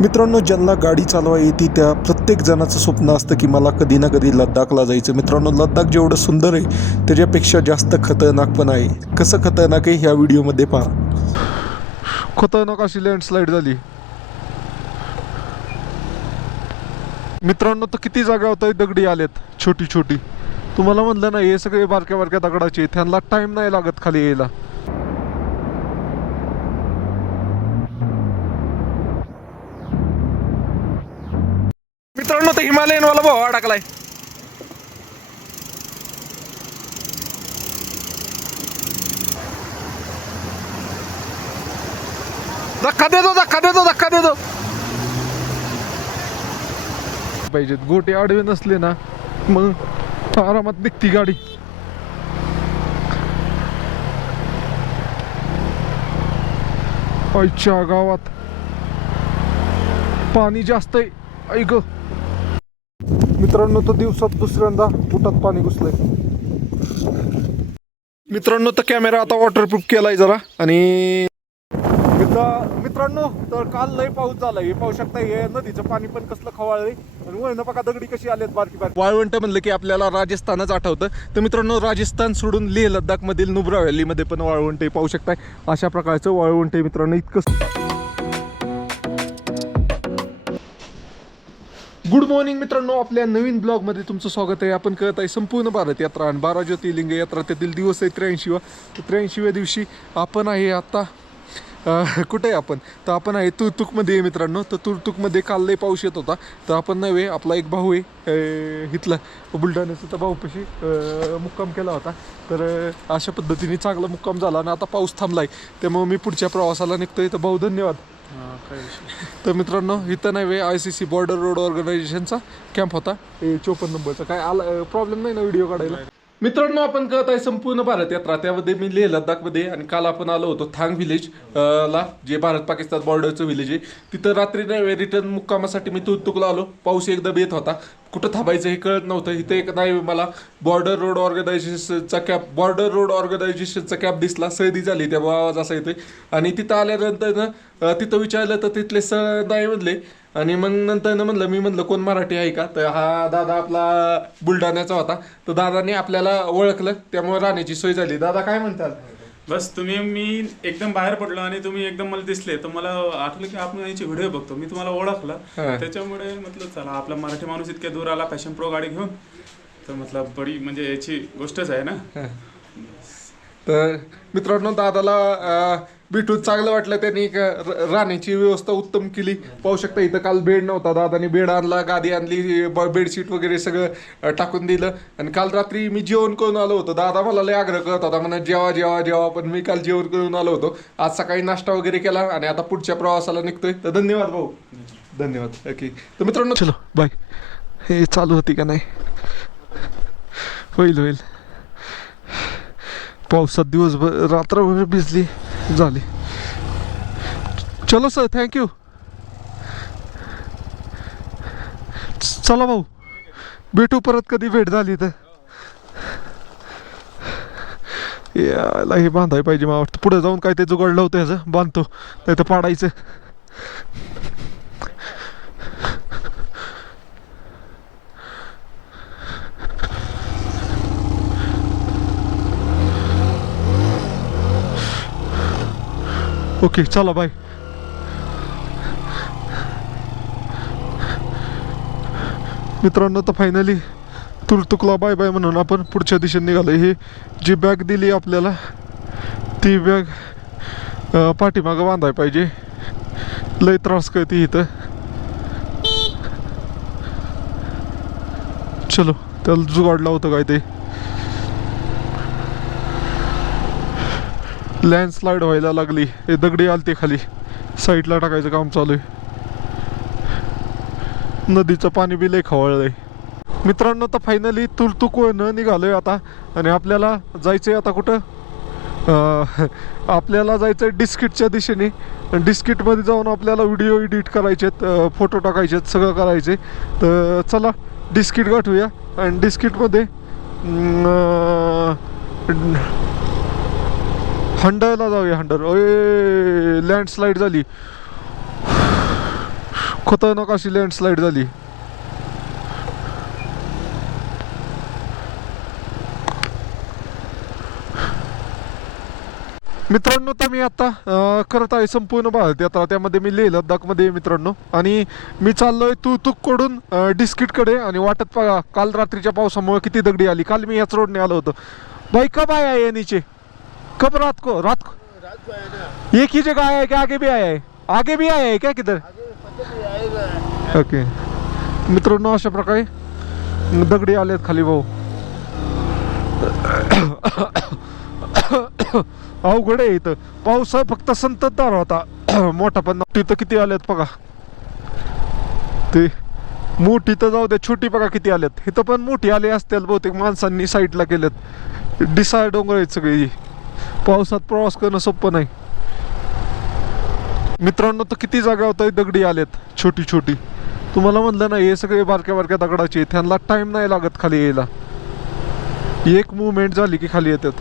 मित्रांनो, ज्यांना गाडी चालवा येते त्या प्रत्येक जणाचं स्वप्न असतं की मला कधी ना कधी लद्दाखला जायचं. मित्रांनो, लद्दाख जेवढं सुंदर आहे त्याच्यापेक्षा जास्त खतरनाक पण आहे. कसं खतरनाक आहे ह्या व्हिडिओमध्ये पहा. खतरनाक अशी लँडस्लाईड झाली मित्रांनो. तर किती जागा होत दगडी आलेत छोटी छोटी. तुम्हाला म्हणलं ना, हे सगळे बारक्या बारक्या दगडाचे, त्यांना टाइम नाही लागत खाली यायला. मित्रांनो, तर हिमालयन वाला भाव अडकलाय. धक्का देतो धक्का देतो धक्का देतो पाहिजेत. गोटे आडवे नसले ना मग आरामात निघती गाडी. आईच्या गावात पाणी जास्त आहे. ऐक मित्रांनो, तर दिवसात दुसऱ्यांदा पोटात पाणी घुसलंय. मित्रांनो, तर कॅमेरा आता वॉटरप्रूफ केलाय जरा. आणि मित्रांनो, तर काल लय पाऊस झाला. हे पाहू शकता, हे नदीचं पाणी पण कसलं खवाळलंय. आणि वळण बघा, दगडी कशी आलेत बारकी बारकी. वाळवंट म्हणलं की आपल्याला राजस्थानच आठवतं. तर मित्रांनो, राजस्थान सोडून लेह लद्दाख मधील नुब्रा व्हॅलीमध्ये पण वाळवंट पाहू शकताय. अशा प्रकारचं वाळवंट आहे मित्रांनो. इतकं. गुड मॉर्निंग मित्रांनो, आपल्या नवीन ब्लॉगमध्ये तुमचं स्वागत आहे. आपण करत आहे संपूर्ण भारत यात्रा आणि 12 ज्योतिर्लिंग यात्रा. त्यातील दिवस आहे 83वा. 83व्या दिवशी आपण आहे आता कुठे आहे आपण? तर आपण आहे तुर्तुकमध्ये आहे मित्रांनो. तर तुर्तुकमध्ये काल लय पाऊस येत होता. तर आपण नव्हे, आपला एक भाऊ आहे इथला बुलढाण्याचा, तर भाऊपाशी मुक्काम केला होता. तर अशा पद्धतीने चांगला मुक्काम झाला आणि आता पाऊस थांबला आहे. त्यामुळे मी पुढच्या प्रवासाला निघतोय. तर भाऊ धन्यवाद. तर मित्रांनो, इथं नाही ICC बॉर्डर रोड ऑर्गनायझेशनचा कॅम्प होता. 54 नंबरचा. काय आला प्रॉब्लेम नाही ना व्हिडिओ काढायला? मित्रांनो, आपण करत आहे संपूर्ण भारत यात्रा. त्यामध्ये मी लेह लद्दाखमध्ये. आणि काल आपण आलो होतो थांग व्हिलेज ला, जे भारत पाकिस्तान बॉर्डरचं व्हिलेज आहे. तिथं रात्री नाही रिटर्न मुक्कामासाठी मी तुर्तुकला आलो. पाऊस एकदम येत होता. कुठं थांबायचं हे कळत नव्हतं. इथं एक नाही मला बॉर्डर रोड ऑर्गनायझेशनचा कॅब दिसला. सर्दी झाली त्यामुळे आवाज असा येतोय. आणि तिथं आल्यानंतर ना तिथं विचारलं तर तिथले सर नाही म्हणले. आणि मग नंतर मी म्हणलं कोण मराठी आहे का? तर हा दादा आपला बुलढाण्याचा होता. तर दादाने आपल्याला ओळखलं, त्यामुळे राहण्याची सोय झाली. दादा काय म्हणतात? बस मी एकदम बाहेर पडलो आणि तुम्ही एकदम मला दिसले, तर मला आठवलं की आपण याची व्हिडिओ बघतो. मी तुम्हाला ओळखलं, त्याच्यामुळे म्हटलं चला आपला मराठी माणूस इतक्या दूर आला पॅशन प्रो गाडी घेऊन, तर म्हटलं बडी म्हणजे याची गोष्टच आहे ना. तर मित्रांनो, दादाला भेटून चांगलं वाटलं. त्यांनी राहण्याची व्यवस्था उत्तम केली. पाहू शकता इथं काल बेड नव्हता. दादानी बेड आणला, गादी आणली, बेडशीट वगैरे सगळं टाकून दिलं. आणि काल रात्री मी जेवण करून आलो होतो. दादा मला लय आग्रह करत होता, म्हणा जेवा जेवा जेवा, पण मी काल जेवण करून आलो होतो. आज सकाळी नाश्ता वगैरे केला आणि आता पुढच्या प्रवासाला निघतोय. तर धन्यवाद भाऊ, धन्यवाद. ओके, तर मित्रांनो चलो बाय. हे चालू होती का नाही? होईल होईल. पावसात दिवसभर रात्रभर भिजली झाली. चलो सर, थँक्यू. चला भाऊ, भेटू परत कधी भेट झाली तर. याला हे बांधाय पाहिजे मला वाटतं. पुढे जाऊन काय ते जुगाडलं होतं ह्याचं, बांधतो नाही तर पाडायचं. ओके, चला बाय. मित्रांनो, तर फायनली तुर्तुकला बाय बाय म्हणून आपण पुढच्या दिशेने निघालो. ही जी बॅग दिली आपल्याला, ती बॅग पाठीमागं बांधाय पाहिजे. लय त्रास करते इथं. चलो, त्याला जुगाडला होतं काय ते. लँडस्लाईड व्हायला लागली. हे दगडी आलते खाली, साईडला टाकायचं काम चालू आहे. नदीचं पाणी बी लय खवळलंय. मित्रांनो, तर फायनली तुर्तुकवरून निघालोय आता. आणि आपल्याला जायचंय आता कुठं? आपल्याला जायचंय डिस्किटच्या दिशेने. डिस्किटमध्ये जाऊन आपल्याला व्हिडिओ एडिट करायचेत, फोटो टाकायचेत, सगळं करायचे. तर चला डिस्किट गाठूया. आणि डिस्किटमध्ये हंडरला जाऊया. हंडर. ओय, लँडस्लाईड झाली. खतरनाक अशी लँडस्लाईड झाली. मित्रांनो तर मी आता करत आहे संपूर्ण भारत यात्रा. त्यामध्ये मी लेह लद्दाखमध्ये मित्रांनो. आणि मी चाललोय तुककडून डिस्किटकडे. आणि वाटत बघा काल रात्रीच्या पावसामुळे किती दगडी आली. काल मी याच रोडने आलो होतो. भाई कब आया है नीचे? कब रात को एक ही जगह आया है क्या आगे भी आया है? आगे भी आया है क्या किधर? ओके मित्रांनो अशा प्रकारे दगडी आलेत खाली भाऊ. अवघड आहे इथं. पाऊस फक्त संततधार होता मोठा, पण तिथं किती आलेत बघा. ते मोठी तर जाऊ दे, छोटी बघा किती आलेत. इथं पण मोठी आले असतील बहुतेक, माणसांनी साईडला केलेत. डिसाय डोंगर आहेत सगळी. पावसात प्रवास करणं सोपं नाही मित्रांनो. तर किती जागा होता दगडी आलेत छोटी छोटी. तुम्हाला म्हणलं ना हे सगळे बारक्या बारक्या दगडाचे. त्यांना टाइम नाही लागत खाली यायला. एक मुवमेंट झाली की खाली येतात.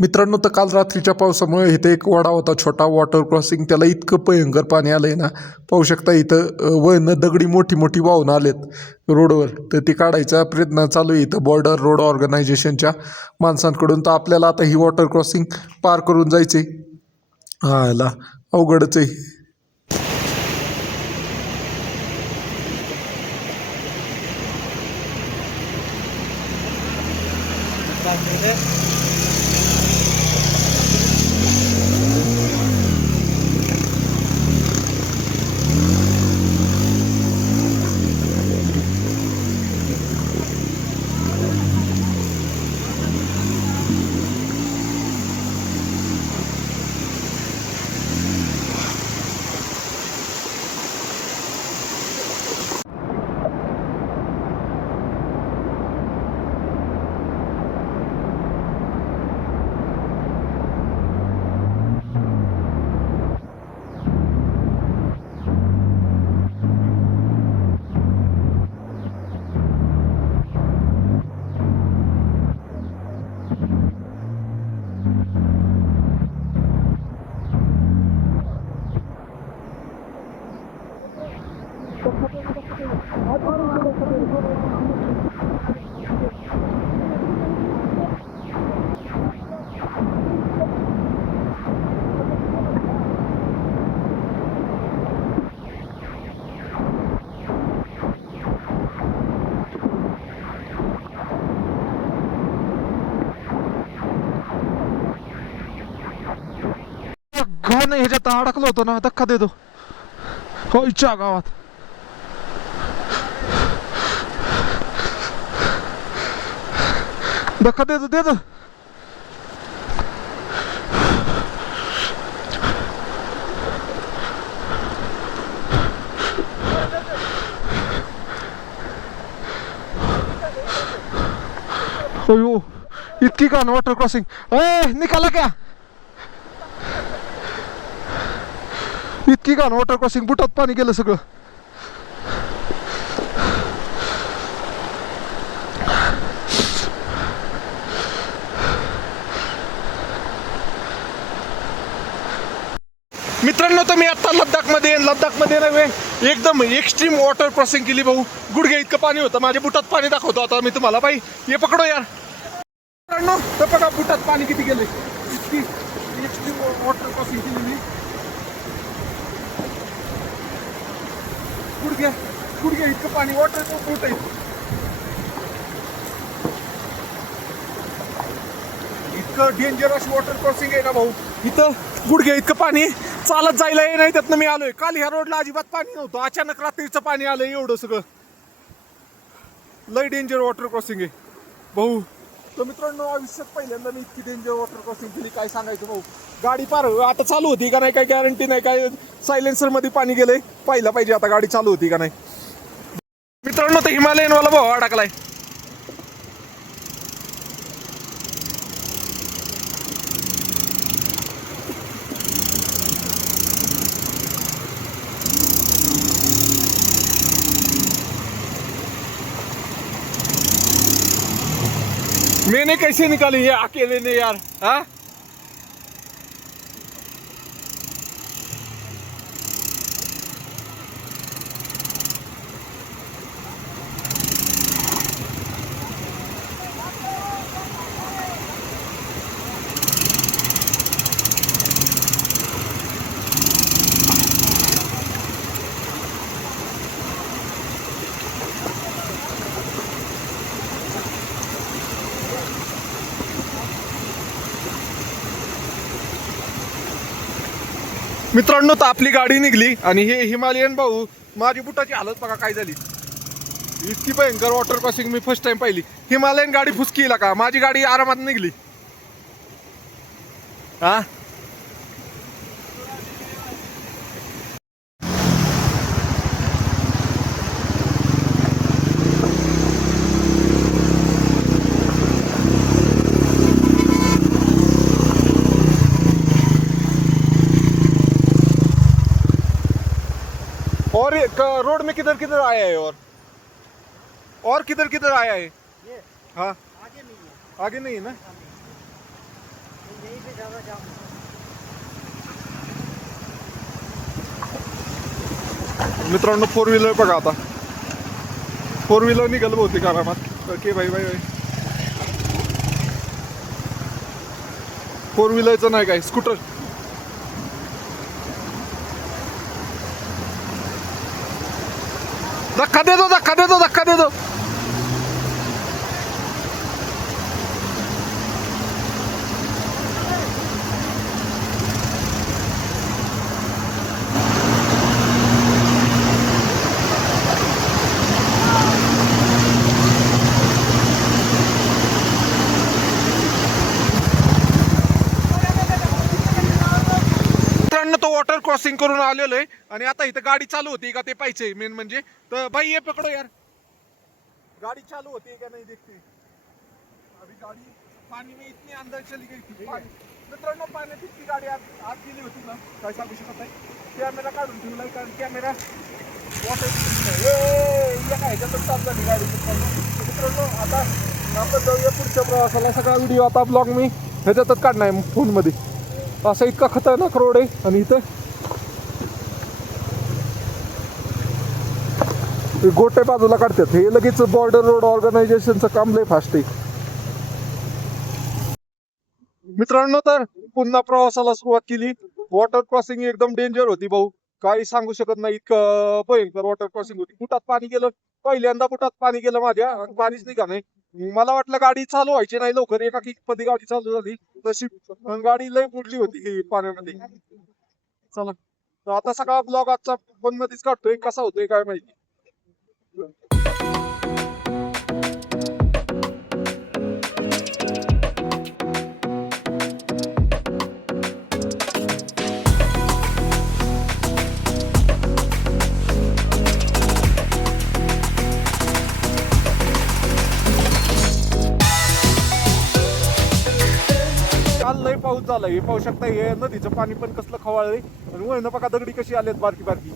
मित्रांनो तर काल रात्रीच्या पावसामुळे इथे एक वडा होता छोटा वॉटर क्रॉसिंग. त्याला इतकं भयंकर पाणी आलंय ना. पाहू शकता इथं वळणं दगडी मोठी मोठी वाहून आलेत रोडवर. तर ती काढायचा प्रयत्न चालू आहे इथं बॉर्डर रोड ऑर्गनायझेशनच्या माणसांकडून. तर आपल्याला आता ही वॉटर क्रॉसिंग पार करून जायचे. हा याला अवघडच आहे. घाण ह्याच्यात अडकलो होतो ना, धक्का देतो हो इच्छा गावात. धक्का देतो देतो. अयो इतकी घाण वॉटर क्रॉसिंग. ए निकाला क्या? इतकी घाण वॉटर क्रॉसिंग. बुटात पाणी गेलं सगळं. मित्रांनो तर मी आता लद्दाखमध्ये नव्हे एकदम एक्स्ट्रीम वॉटर क्रॉसिंग केली भाऊ. गुडघे इतकं पाणी होतं. माझ्या बुटात पाणी दाखवतो आता मी तुम्हाला. बाई हे पकडो यार. मित्रांनो तर बघा बुटात पाणी किती गेले. इतकी एक्स्ट्रीम वॉटर क्रॉसिंग केली मी. गुडघे इतकं पाणी. वॉटर बूट आहे. इतकं डेंजरस वॉटर क्रॉसिंग आहे ना भाऊ. इथं गुडघे इतकं पाणी. चालत जायला नाही त्यातनं मी आलोय. काल ह्या रोडला अजिबात पाणी नव्हतं. अचानक रात्रीचं पाणी आलंय एवढं सगळं. लय डेंजर वॉटर क्रॉसिंग आहे भाऊ. तर मित्रांनो आयुष्यात पहिल्यांदा मी इतकी डेंजर वॉटर क्रॉसिंग केली. काय सांगायचं भाऊ. गाडी पार आता चालू होती का नाही काय गॅरंटी नाही. काय सायलेन्सर मध्ये पाणी गेलंय. पाहिलं पाहिजे आता गाडी चालू होती का नाही. मित्रांनो तर हिमालयन वाला भाऊ अडकलाय. मैंने कैसे निकाली ये अकेले ने यार. हाँ मित्रांनो तर आपली गाडी निघली आणि हे हिमालयन भाऊ, माझी बुटाची हालत बघा काय झाली. इतकी भयंकर वॉटर क्रॉसिंग मी फर्स्ट टाइम पाहिली. हिमालयन गाडी फुसकीला का, माझी गाडी आरामात निघली. हा और रोड में किधर किधर आया है और किधर किधर आया है? ये हाँ आगे नहीं है, आगे नहीं है ना. यहीं पे ज़्यादा जाम है। मित्रांनो फोर व्हीलर बघा आता, फोर व्हीलर निघाल बहुतेक आरामात. Okay bye bye bye. Four व्हीलरचं नाही काय, स्कूटर. धक्का दे दो धक्का दे दो धक्का दे दो. तो वॉटर क्रॉसिंग करून आलेलो आहे आणि आता इथं गाडी चालू होती का ते पाहिजे मेन म्हणजे. तर भाई ये पकडो यार, गाड़ी चालू होती है क्या नहीं देखते. अभी गाड़ी पानी में इतनी अंदर चली गई थी. मित्रांनो पाण्यात इतकी गाडी आत गेली होती ना, काय सांगू शकत नाही. कॅमेरा काढून ठेवलाय कारण कॅमेरा वॉटर ह्याच्यातच चालू झाली गाडी. मित्रांनो आता आपण जाऊया पुढच्या प्रवासाला. सगळा व्हिडिओ आता ब्लॉग मी ह्याच्यातच काढणार आहे फोनमध्ये. असा इतका खतरनाक रोड आहे आणि इथं गोटे बाजूला काढतात. हे लगेच बॉर्डर रोड ऑर्गनायझेशनचं काम लय फास्ट आहे. मित्रांनो तर पुन्हा प्रवासाला सुरुवात केली. वॉटर क्रॉसिंग एकदम डेंजर होती भाऊ, काही सांगू शकत नाही. इतकं भयंकर वॉटर क्रॉसिंग होती. बुटात पाणी गेलं, पहिल्यांदा बुटात पाणी गेलं माझ्या, पाणीच निघा नाही. मला वाटलं गाडी चालू व्हायची नाही लवकर, एकाकी पदी गाडी चालू झाली तशी गाडी लय बुडली होती पाण्यामध्ये. चला तर आता सगळा ब्लॉग आजचा पण मध्येच काढतोय, कसा होतोय काय माहिती. लय पाऊस झाला, हे पाहू शकता. हे नदीचं पाणी पण कसलं खवाळलंय आणि वळणं बघा दगडी कशी आलेत बारकी बारकी.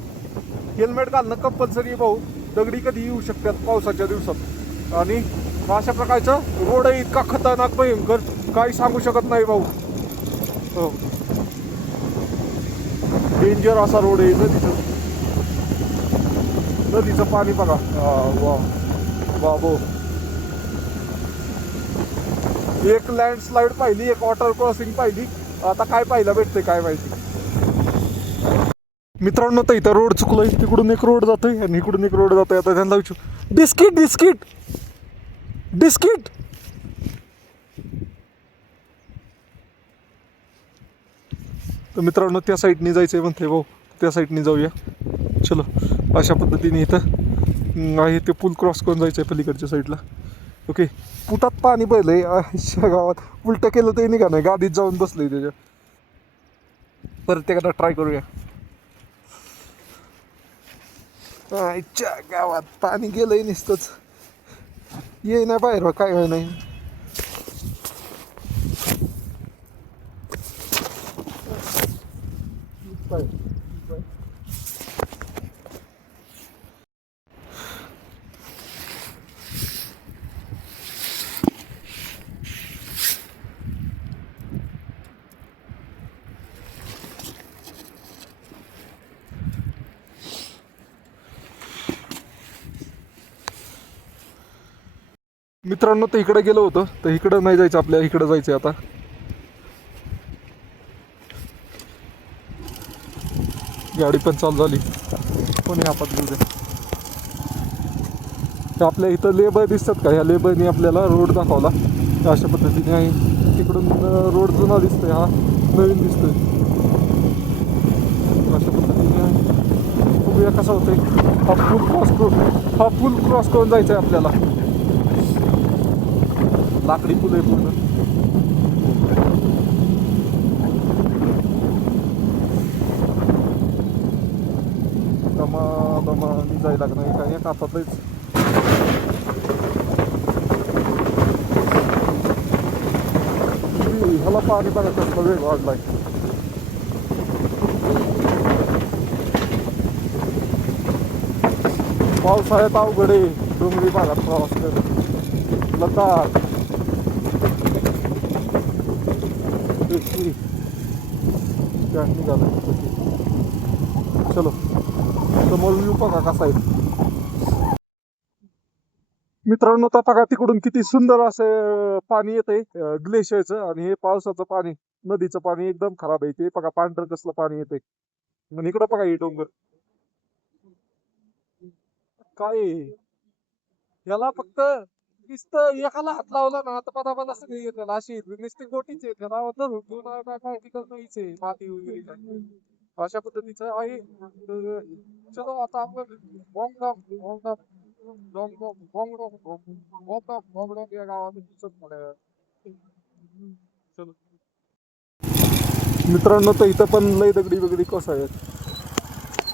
हेल्मेट घालणं कंपल्सरी भाऊ, दगडी कधी येऊ शकतात पावसाच्या दिवसात. आणि अशा प्रकारचं रोड आहे, इतका खतरनाक भयंकर काही सांगू शकत नाही भाऊ. हो डेंजर असा रोड आहे. नदीचं पाणी बघा. वा वा भाऊ, एक लँडस्लाइड पाहिली, एक वॉटर क्रॉसिंग पाहिली, आता काय पाहिलं भेटते काय माहिती. मित्रांनो तर इथं रोड चुकलोय, तिकडून एक रोड जातोय आणि इकडून एक रोड जातोय. आता त्यांना विचारू डिस्किट डिस्किट डिस्किट. तर मित्रांनो त्या साईडनी जायचंय म्हणते भाऊ, त्या साईडनी जाऊया. चलो अशा पद्धतीने इथं आहे ते पूल क्रॉस करून जायचंय पलीकडच्या साईडला. ओके पुटात पाणी पहिलंय अशा गावात, उलटं केलं तर निघा नाही, गादीत जाऊन बसलंय त्याच्या. परत एखादा ट्राय करूया. आईच्या गावात पाणी गेलंय नुसतंच, ये ना बाहेर काय वेळ नाही. मित्रांनो तर इकडे गेलो होतो, तर इकडं नाही जायचं, आपल्या इकडं जायचं आता. गाडी पण चालू झाली, कोणी आपत घेऊ दे. आपल्या इथं लेबर दिसतात का, ह्या लेबरनी आपल्याला रोड दाखवला अशा पद्धतीने आहे. तिकडून रोड जुना दिसतोय, हा नवीन दिसतोय. बघूया कसा होतोय. हा फुल क्रॉस करून जायचं आहे आपल्याला. लाकडी पूल आहे पूर्ण. दमा जायला लागणार काय एक हातातच. ह्याला पाणी बघा कसला वेग वाढलाय. पावसाळ्यात अवघड आहे डोंगरी भागात प्रवास करणं. लद्दाख निघालं. चलो समोर व्ह्यू बघा कसा आहे मित्रांनो. तर बघा तिकडून किती सुंदर असं पाणी येतंय ग्लेशियरचं. आणि हे पावसाचं पाणी, नदीचं पाणी एकदम खराब आहे. ते बघा पांढरं कसलं पाणी येतंय. आणि इकडं बघा हे डोंगर काय आहे? याला फक्त नुसतं एकाला हात लावला ना आता पदापदा सगळी येतात. अशी नुसती गोटीच आहे. त्याला धरून घेऊन काय ठिकाण नाहीच आहे. माती वगैरे काय अशा पद्धतीचं आहे. तर चलो आता आपण या गावात चलो मित्रांनो. तर इथं पण लय दगडी वगडी कसं आहे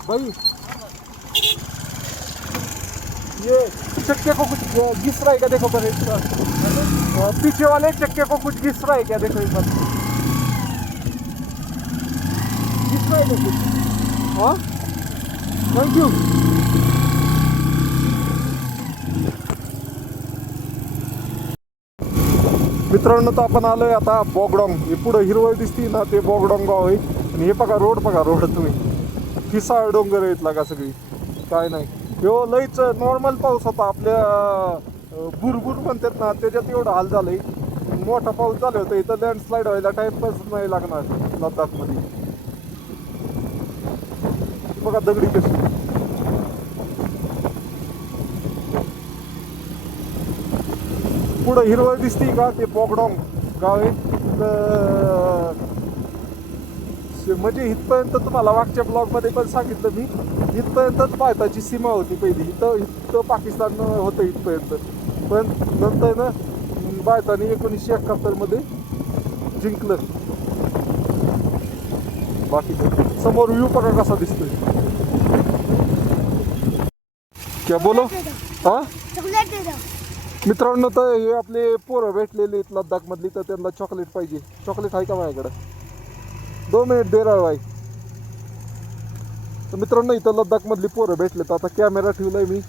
भाई. ये चक्के को कुछ घिस रहा है क्या देखो पर पीछे वाले चक्के को कुछ घिस रहा है क्या देखो एक बार. घिस रहा है क्या कुछ. हाँ थैंक यू. मित्रांनो तर आपण आलोय आता बोगडॉंग. हे पुढे हिरवळ दिसती ना ते बोगडॉंग गाव आहे. आणि हे बघा रोड तुम्ही. हिसाळ डोंगर आहेत लागा सगळी काय नाही. हो लईच नॉर्मल पाऊस होता. आपल्या बुरबुर म्हणतात ना त्याच्यात एवढं हाल झालंय. मोठा पाऊस झाला होता इथं लँडस्लाईड व्हायला टाइमपास नाही लागणार लद्दाख मध्ये. बघा दगडी कशी. पुढं हिरवळ दिसती का ते बोगडॉंग गाव आहे. म्हणजे इथपर्यंत तुम्हाला मागच्या ब्लॉग मध्ये पण सांगितलं मी. इथपर्यंतच भारताची सीमा होती पहिली. इथं पाकिस्तान होतं इथपर्यंत. पण नंतर ना भारताने 1971 मध्ये जिंकलं. बाकी समोर व्ह्यू बघा कसा दिसतोय. क्या बोलो हा मित्रांनो. तर हे आपले पोरं भेटलेले आहेत लद्दाख मधली. तर त्यांना चॉकलेट पाहिजे. चॉकलेट आहे का माझ्याकडे. 2 मिनिट दे रहा भाई. तर मित्रांनो इथं लद्दाख मधली पोरं भेटले. तर आता कॅमेरा ठेवलाय मी.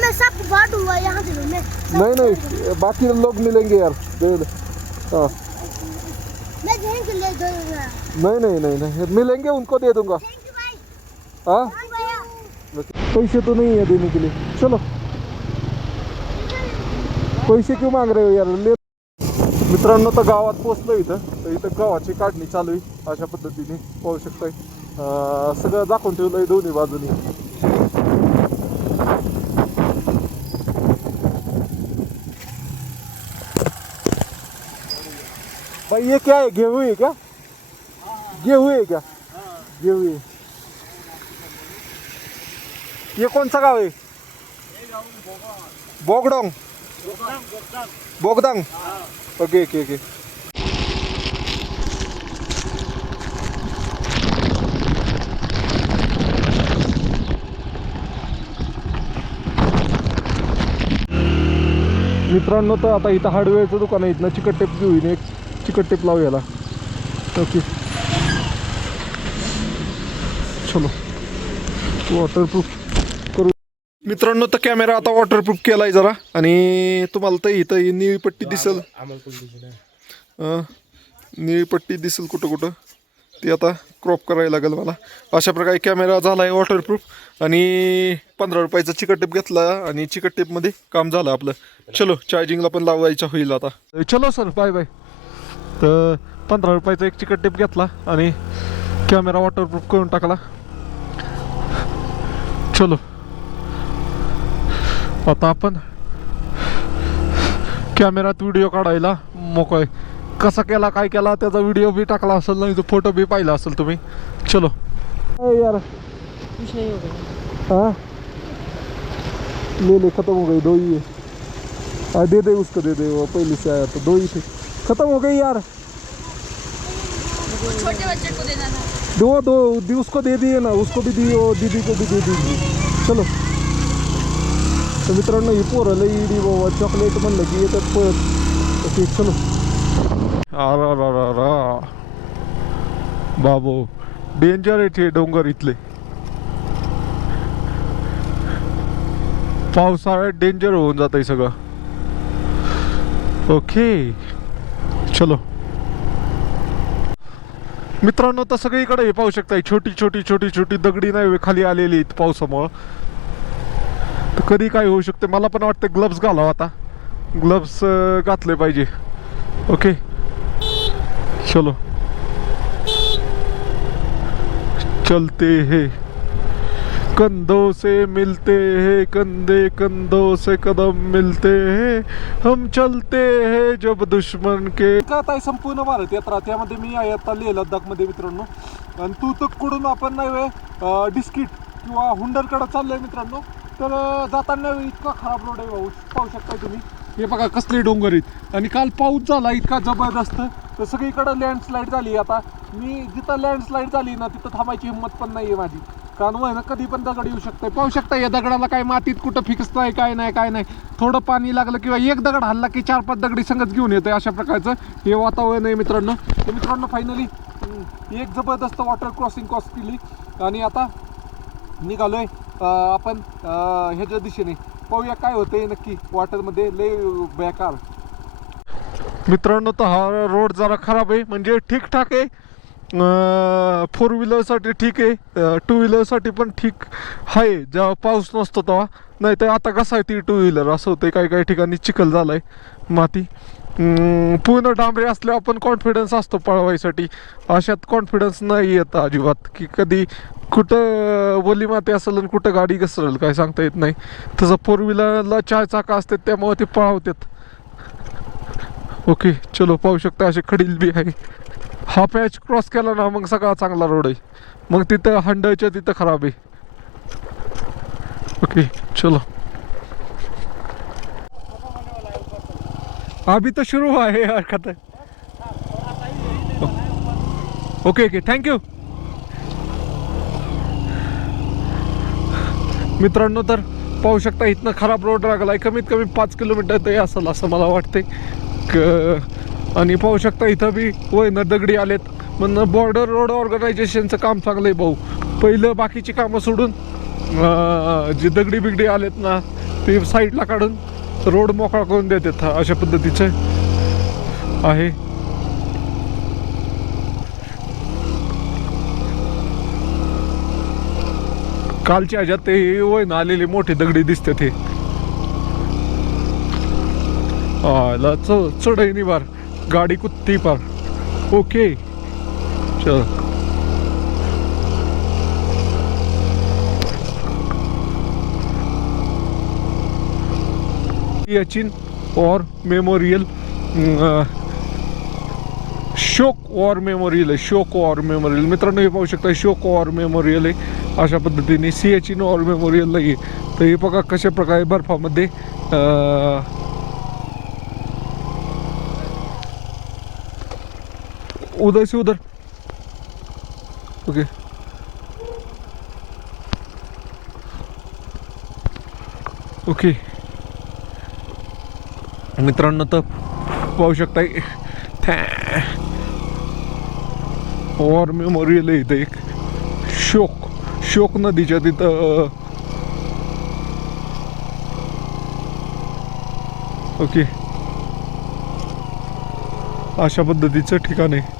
मैं सब बांटूंगा यहाँ से. नहीं बाकी लोग मिलेंगे यार. हाँ मैं यहीं के ले दूंगा. नहीं मिलेंगे उनको दे दूंगा. हाँ पैसे तो नहीं है देने के लिए. चलो पैसे क्यों मांग रहे हो यार. ले. मित्रांनो तर गावात पोचलो इथं. तर इथं गावाची काढणी चालू आहे अशा पद्धतीने पाहू शकताय. सगळं दाखवून ठेवलंय दोन्ही बाजूनी. भाई ये क्या है. गेहूं है क्या. गेहूं है क्या. गेहूं है. ये कौन सा गाव है. Bogdong. Bogdang. Okay okay okay. मित्रांनो तर आता इथं हार्डवेअरचं दुकान आहे. इथनं चिकट टेप घेऊन एक चिकट टेप लावू याला. ओके चलो वॉटरप्रूफ करू. मित्रांनो तर कॅमेरा आता वॉटरप्रूफ केलाय जरा. आणि तुम्हाला तर इथं निळी पट्टी दिसेल. निळी पट्टी दिसेल कुठं ती आता क्रॉप करायला लागेल मला. अशा प्रकारे कॅमेरा झाला आहे वॉटरप्रूफ. आणि 15 रुपयाचा चिकट टेप घेतला आणि चिकट टेपमध्ये काम झालं आपलं. चलो चार्जिंगला पण लावायचं होईल आता. चलो सर बाय बाय. तर 15 रुपयाचा एक चिकट टेप घेतला आणि कॅमेरा वॉटरप्रूफ करून टाकला. चलो आता आपण कॅमेऱ्यात व्हिडिओ काढायला मोकळे. कसा केला काय केला त्याचा व्हिडिओ भी टाकला असेल, नाही तो फोटो भी पाहिला असेल तुम्ही. चलो यार कुछ नहीं हो गया। हाँ ले खत्म हो गई, दो ही है. हाँ दे दे उसको, दे दे, वो पहले से आया तो दो ही थे, खत्म हो गई यार. छोटे बच्चे को देना था। दो उसको दे दिए ना, उसको भी दिए, दीदी को भी दे दीजिए. चलो तर मित्रांनो ही पोरं लई इडी बाबा, चॉकलेट म्हणलं की येतात पळत. ओके चलो. अरा बाबो डेंजर आहे ते डोंगर इथले, पावसाळ्यात डेंजर होऊन जात आहे सगळं. ओके चलो मित्रांनो, तर सगळीकडे हे पाहू शकताय छोटी छोटी छोटी छोटी दगडी नाही खाली आलेली आहेत पावसामुळं. तर कधी काय होऊ शकते, मला पण वाटतं ग्लव्स घालावं आता, ग्लव्स घातले पाहिजे. ओके चलो चलते हैं, कंधों से मिलते हैं, कंधे कंधों से कदम मिलते हैं, हम चलते हैं जब दुश्मन के. आता आहे संपूर्ण भारत यात्रा, त्यामध्ये मी आहे आता लेह लद्दाखमध्ये मित्रांनो. आणि तुतकडून आपण नाही डिस्किट किंवा हुंडरकडे चाललोय मित्रांनो. तर जाताना इतका खराब रोड आहे भाऊ, पाहू शकताय तुम्ही. हे बघा कसले डोंगर आहेत, आणि काल पाऊस झाला इतका जबरदस्त, तर सगळीकडं लँडस्लाईड झाली. आता मी जिथं लँडस्लाईड झाली ना तिथं थांबायची हिंमत पण नाही आहे माझी, कारण वय ना कधी पण दगड येऊ शकते. पाहू शकता या दगडाला काय मातीत कुठं फिक्स नाही, काय नाही काय नाही. थोडं पाणी लागलं किंवा एक दगड हल्ला की 4-5 दगडी संगत घेऊन येतं, अशा प्रकारचं हे वातावरण आहे मित्रांनो. तर मित्रांनो फायनली एक जबरदस्त वॉटर क्रॉसिंग क्रॉस केली, आणि आता निघालोय आपण ह्याच्या दिशेने. पाहूया काय होतंय नक्की वॉटरमध्ये, लय बेकार मित्रांनो. तर हा रोड जरा खराब आहे, म्हणजे ठीकठाक आहे. 4 व्हीलरसाठी ठीक आहे, 2 व्हीलरसाठी पण ठीक आहे जेव्हा पाऊस नसतो तेव्हा. नाही तर आता कसं आहे ती 2 व्हीलर असं होतं, काही काही ठिकाणी चिखल झालं आहे, माती पूर्ण डांबरे असल्यावर आपण कॉन्फिडन्स असतो पळवायसाठी. अशात कॉन्फिडन्स नाही येत अजिबात, की कधी कुठं ओली माती असेल आणि कुठं गाडी घसरेल काय सांगता येत नाही. तसं 4 व्हीलरला 4 चाकं असतात त्यामुळे ते पळवतात. ओके चलो पाहू शकता असे खडील बी आहे. हा पॅच क्रॉस केला ना मग सगळा चांगला रोड आहे, मग तिथं हंडच्या तिथं खराब आहे. ओके चलो अभी तो शुरू हुआ है यार खतर. ओके ओके थँक्यू मित्रांनो. तर पाहू शकता इथनं खराब रोड लागलाय, कमीत कमी 5 किलोमीटर ते असेल असं मला वाटतंय. आणि पाहू शकता इथं बी वय न दगडी आलेत, म्हणून बॉर्डर रोड ऑर्गनायझेशनचं काम चांगलं आहे भाऊ. पहिलं बाकीची कामं सोडून जे दगडी बिगडी आलेत ना ते साईडला काढून रोड मोकळा करून देतात, अशा पद्धतीचं आहे. कालच्या ह्याच्यात ते वय ना आलेले मोठे दगडी दिसते ते. चढई निभार गाडी कुत्ती पार. ओके चल सियाचिन और मेमोरियल, शोक वॉर मेमोरियल आहे, शोक वॉर मेमोरियल मित्रांनो. हे पाहू शकता शोक वॉर मेमोरियल आहे अशा पद्धतीने. सियाचिन वॉर मेमोरियल आहे. तर हे बघा कशा प्रकारे बर्फामध्ये उधर से उधर. ओके ओके मित्रांनो तर पाहू शकता वॉर मेमोरियल आहे इथं एक. शोक नदीच्या तिथं. ओके अशा पद्धतीचं ठिकाण आहे.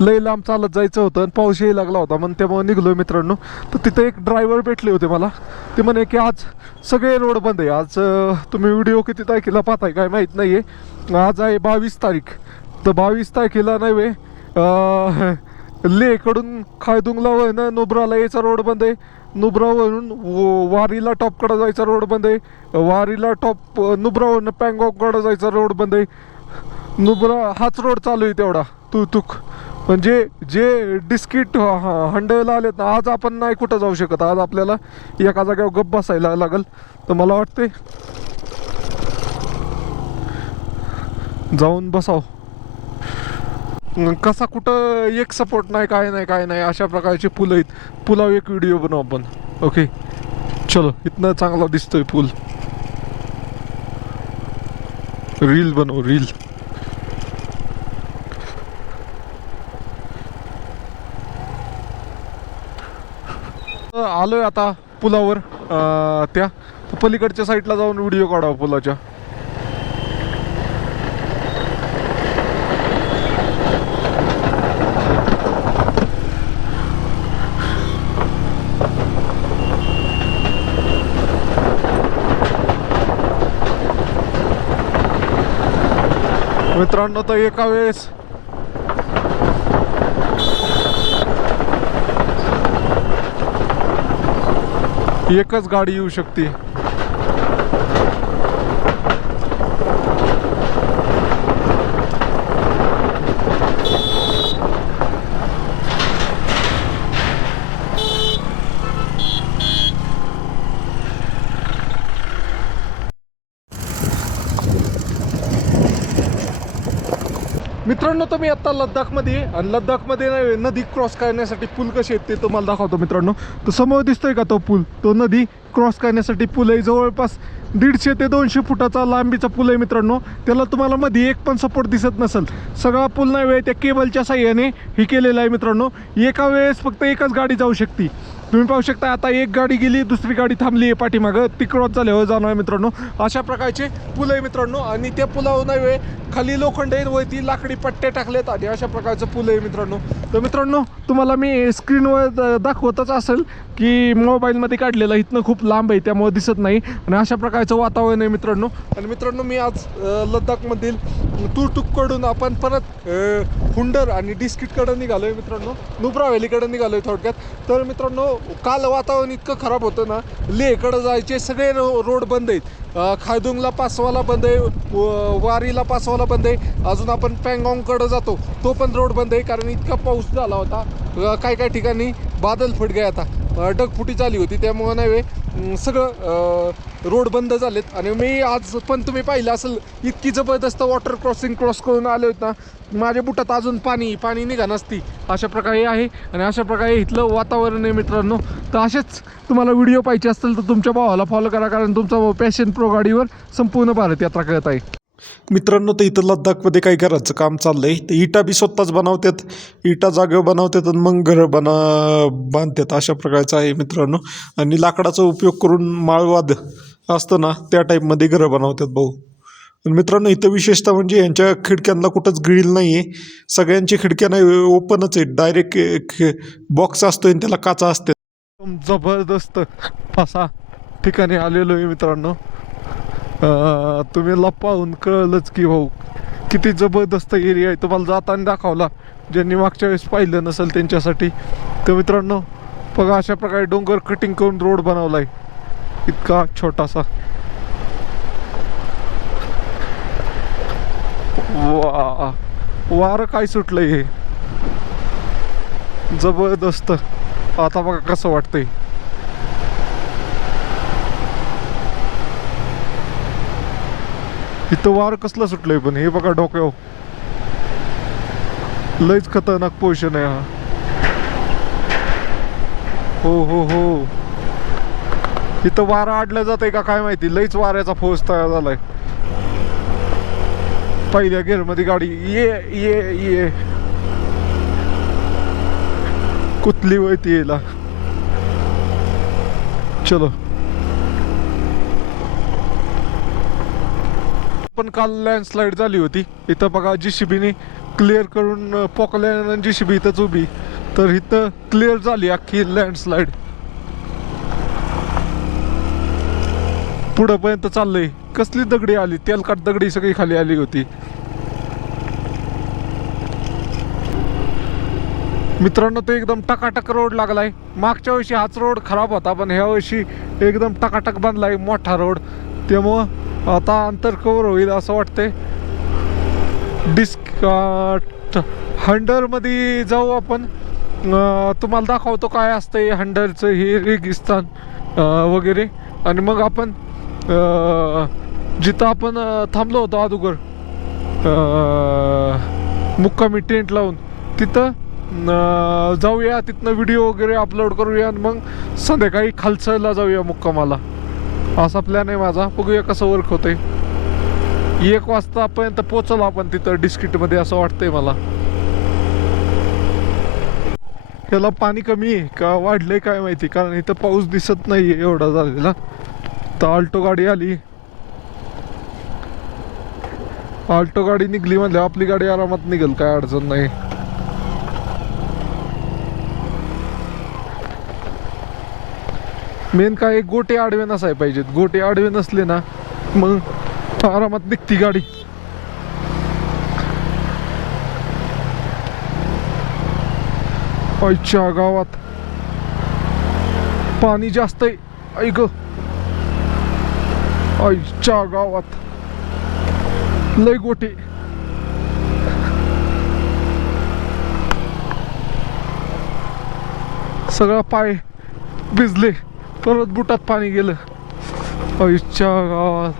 लय लांब चालत जायचं होतं आणि पाऊसही लागला होता, म्हणून त्यामुळे निघलोय मित्रांनो. तर तिथे एक ड्रायव्हर भेटले होते मला, ते म्हणे की आज सगळे रोड बंद आहे. आज तुम्ही व्हिडिओ किती तारखेला पाहताय काय माहीत नाही आहे. आज आहे 22 तारीख, तर 22 तारखेला नव्हे लेकडून खायदुंगला वळणं नुब्राला यायचा रोड बंद आहे. नुब्रावरून वारीला टॉपकडं जायचा रोड बंद आहे. वारीला टॉप नुब्रावरून पँगॉककडं जायचा रोड बंद आहे. नुब्रा हाच रोड चालू आहे तेवढा तुक. म्हणजे जे डिस्किट हंडळला आलेत ना, आज आपण नाही कुठं जाऊ शकत. आज आपल्याला एका जागेवर गप्प बसायला लागल. तर मला वाटते जाऊन बसाव. कसा कुठं एक सपोर्ट नाही, काय नाही अशा प्रकारचे पूल आहेत. पुलावर एक व्हिडिओ बनवू आपण. ओके चलो, इथनं चांगला दिसतोय पूल. रील बनव रील. आलोय आता पुलावर. त्या पलीकडच्या साईडला जाऊन व्हिडिओ काढावा पुलाच्या. मित्रांनो, तर एका वेळेस एकच गाडी येऊ शकते. मित्रांनो, तर मी आता लद्दाखमध्ये आहे आणि लद्दाखमध्ये नदी क्रॉस करण्यासाठी पूल कसे आहेत ते तुम्हाला दाखवतो. मित्रांनो, तो समोर दिसतोय का तो पूल, तो नदी क्रॉस करण्यासाठी पूल आहे. जवळपास 150 ते 200 फुटाचा लांबीचा पूल आहे. मित्रांनो, त्याला तुम्हाला मध्ये एक पण सपोर्ट दिसत नसेल. सगळा पूल नाही वेळ त्या केबलच्या साह्याने हे केलेलं आहे. मित्रांनो, एका वेळेस फक्त एकच गाडी जाऊ शकते. तुम्ही पाहू शकता आता एक गाडी गेली, दुसरी गाडी थांबली आहे पाठीमागं, ती क्रॉस झाल्यावर जाणार. मित्रांनो, अशा प्रकारचे पूल आहे. मित्रांनो, आणि त्या पुलावर नाही वेळ खाली लोखंड आहे, वरती लाकडी पट्टे टाकलेत आणि अशा प्रकारचं पूल आहे. मित्रांनो, तर मित्रांनो, तुम्हाला मी स्क्रीनवर दाखवतच असेल की मोबाईलमध्ये काढलेलं इथनं खूप लांब आहे, त्यामुळे दिसत नाही. आणि अशा प्रकारचं वातावरण आहे. मित्रांनो, आणि मित्रांनो, मी आज लद्दाखमधील तुर्तुककडून आपण परत हुंडर आणि डिस्किटकडं निघालो आहे. मित्रांनो, नुब्रा व्हॅलीकडं निघालो आहे थोडक्यात. तर मित्रांनो, काल वातावरण इतकं खराब होतं ना, लेहकडं जायचे सगळे रोड बंद आहेत. खायदुंगला पासवाला बंद आहे, वारीला पासवाला बंद आहे. अजून आपण पँगॉंगकडं जातो, तो पण रोड बंद आहे, कारण इतका पाऊस झाला होता. काय ठिकाणी बादल फुट गया आता, ढगफुटी झाली होती, त्यामुळं नाही सगळं रोड बंद झालेत. आणि मी आज पण तुम्ही पाहिलं असेल, इतकी जबरदस्त वॉटर क्रॉसिंग क्रॉस करून आले होत ना, माझ्या बुटात अजून पाणी निघा नसती. अशा प्रकारे आहे आणि अशा प्रकारे इथलं वातावरण आहे. मित्रांनो, तर असेच तुम्हाला व्हिडिओ पाहिजे असतील तर तुमच्या भावाला फॉलो करा, कारण तुमचा भाऊ पॅशन प्रो गाडीवर संपूर्ण भारत यात्रा करत आहे. मित्रांनो, तर इथं लद्दाखमध्ये काही घराचं काम चाललंय. तर इटा बी स्वतःच बनवतात, इटा जागेवर बनवतात आणि मग घरं बांधतात. अशा प्रकारचं आहे. मित्रांनो, आणि लाकडाचा उपयोग करून माळवाद असतं ना, त्या टाईपमध्ये घरं बनवतात भाऊ. मित्रांनो, इथं विशेषतः म्हणजे यांच्या खिडक्यांना कुठंच ग्रिल नाही आहे. सगळ्यांची खिडक्या नाही ओपनच आहेत, डायरेक्ट बॉक्स असतो आणि त्याला काचा असते. जबरदस्त असा ठिकाणी आलेलो आहे. मित्रांनो, तुम्ही लपावून कळलंच की भाऊ किती जबरदस्त एरिया आहे. तुम्हाला जाताना दाखवला, ज्यांनी मागच्या वेळेस पाहिलं नसेल त्यांच्यासाठी. तर मित्रांनो, बघा अशा प्रकारे डोंगर कटिंग करून रोड बनवला आहे, इतका छोटासा. वारं काय सुटलंय हे, जबरदस्त. आता बघा कसं वाटतंय. इथं वारं कसलं सुटलंय, पण हे बघा डोक्यावर, लयच खतरनाक पोझिशन आहे हा. हो इथं वारं आडलं जात आहे का काय माहिती, लयच वाऱ्याचा फोर्स तयार झालाय. पहिल्या गेअरमध्ये गाडी ये कुतली वळती यायला. चलो, पण काल लँडस्लाईड झाली होती इथं बघा. JCBने क्लिअर करून पोकल्यानं JCB इथंच उभी, तर इथं क्लिअर झाली अख्खी लँडस्लाईड. पुढंपर्यंत चाललंय. कसली दगडी आली, तेलकट दगडी सगळी खाली आली होती. मित्रांनो तो एकदम टकाटक रोड लागलाय. मागच्या वर्षी हाच रोड खराब होता, पण ह्या वर्षी एकदम टकाटक बांधलाय मोठा रोड. त्यामुळं आता अंतर कव्हर होईल असं वाटतंय. हंडरमध्ये जाऊ आपण. तुम्हाला दाखवतो काय असतंय हंडरचं हे रेगिस्तान वगैरे. आणि मग आपण जिथं आपण थांबलो होतो अगोदर मुक्कामी टेंट लावून, तिथं जाऊया. तिथनं व्हिडिओ वगैरे अपलोड करूया आणि मग संध्याकाळी खालचंला जाऊया मुक्कामाला. असा प्लॅन आहे माझा. बघूया कसं वर्क होतंय. 1 वाजतापर्यंत पोचलो आपण तिथं डिस्ट्रिक्टमध्ये असं वाटतंय मला. ह्याला पाणी कमी आहे का वाढलंय काय माहिती, कारण इथं पाऊस दिसत नाही आहे एवढा झालेला. तर आल्टो गाडी आली. आल्टो गाडी निघली म्हणजे आपली गाडी आरामात निघेल, काय अडचण नाही. मेन काय गोटे आडवे नसाय पाहिजेत. गोटे आडवे नसले ना मग आरामात निघती गाडी. आईच्या गावात पाणी जास्त आहे. ऐक आईच्या गावात लय गोटे. सगळा पाय भिजले. परत बुटात पाणी गेलं. आईच्या गावात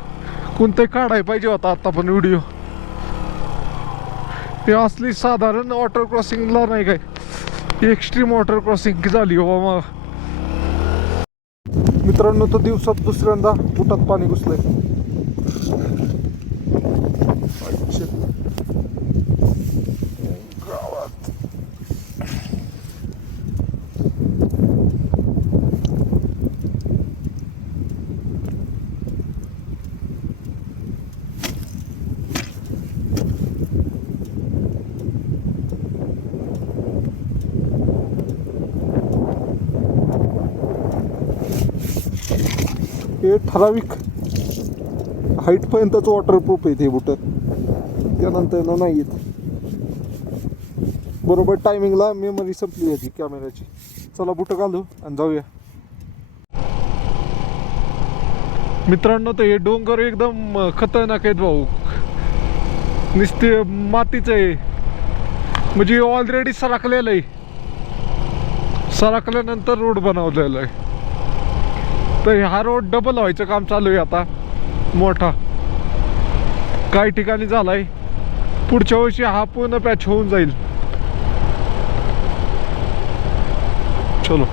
कोणते काढाय पाहिजे होता आता पण व्हिडिओ. हे असली साधारण वॉटर क्रॉसिंगला नाही काय, एक्स्ट्रीम वॉटर क्रॉसिंग झाली हो मग. मित्रांनो तो दिवसात दुसऱ्यांदा बुटात पाणी घुसलंय. हे ठराविक हाईटपर्यंतच वॉटरप्रूफ आहे ते बुट, त्यानंतर नाही येत. बरोबर टायमिंगला मेमरी संपली याची कॅमेऱ्याची. चला बुट घालू आणि जाऊया. मित्रांनो तर हे डोंगर एकदम खतरनाक आहेत भाऊ. नुसते मातीचं आहे, म्हणजे ऑलरेडी सरकलेलं आहे. सरकल्यानंतर रोड बनवलेला आहे. तर हा रोड डबल व्हायचं काम चालू आहे आता मोठा. काही ठिकाणी झालाय. पुढच्या वर्षी हा पूर्ण पॅच होऊन जाईल. चलो